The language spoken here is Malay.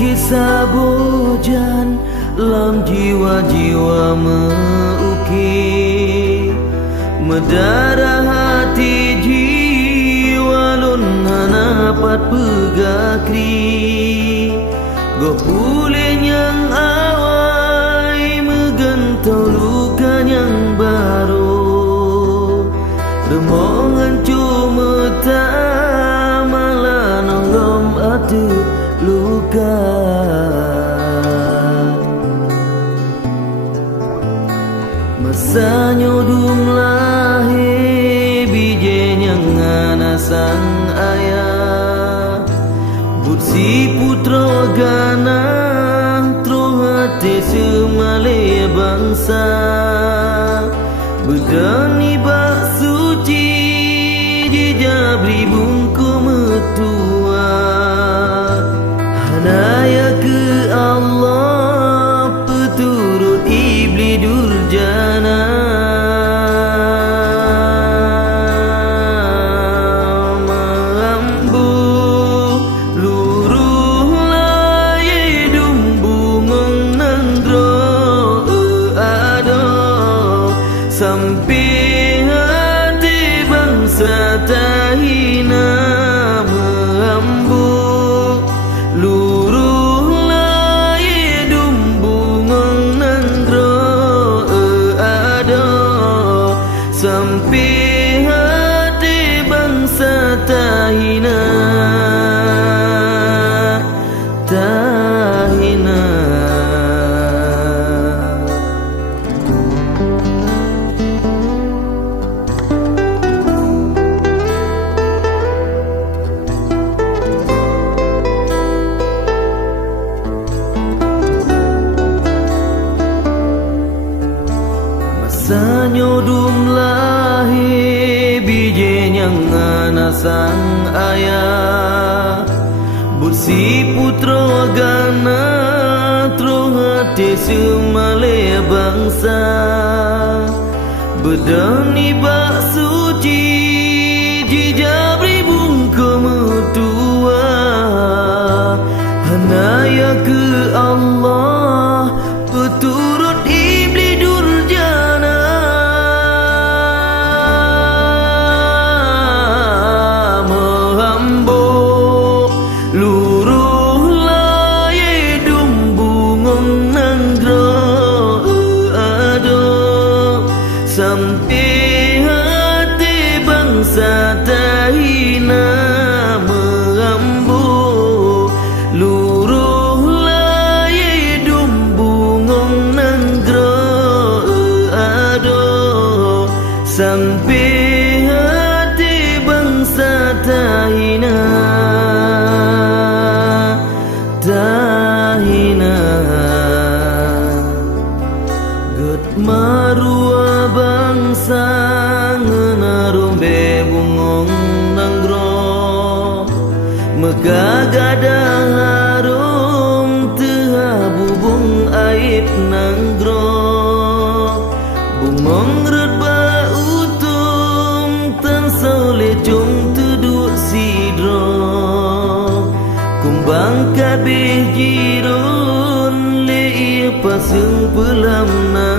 Kisah bojan lam jiwa-jiwa mengukir medara hati jiwa lun hanapat pegakri go pulih yang awai megentau luka yang baru remongan cuma tak malah nolong atu luka masa nyodum lahir bijen yang ngana sang ayah but si putra gana tro hati semale bangsa bedani bak suci jijabri bungku metua hanaya ke Allah peturut iblis durjana mambu luruh laye dumbungong nandro ado sampai hati bangsa tahina mambu luruh laye dumbungong nandro ado sampai hati bangsa tahina tahina nyodum lahir bijen yang ngana sang ayah but si putra gana tro hati semale bangsa bedani bak suci jijabri bungku metua hanaya ke Allah peturut iblis durjana sampai hati bangsa tahina mengambu luruh laye dumbungong nanggro ado sampai hati bangsa tahina tahina gut marua bangsa ngenarumbe bungong nanggro megagada harum tehabubung aib nanggro bungong redba utum tan sole jong tuduk sidro kumbang kabeh jirun le pasung pelam na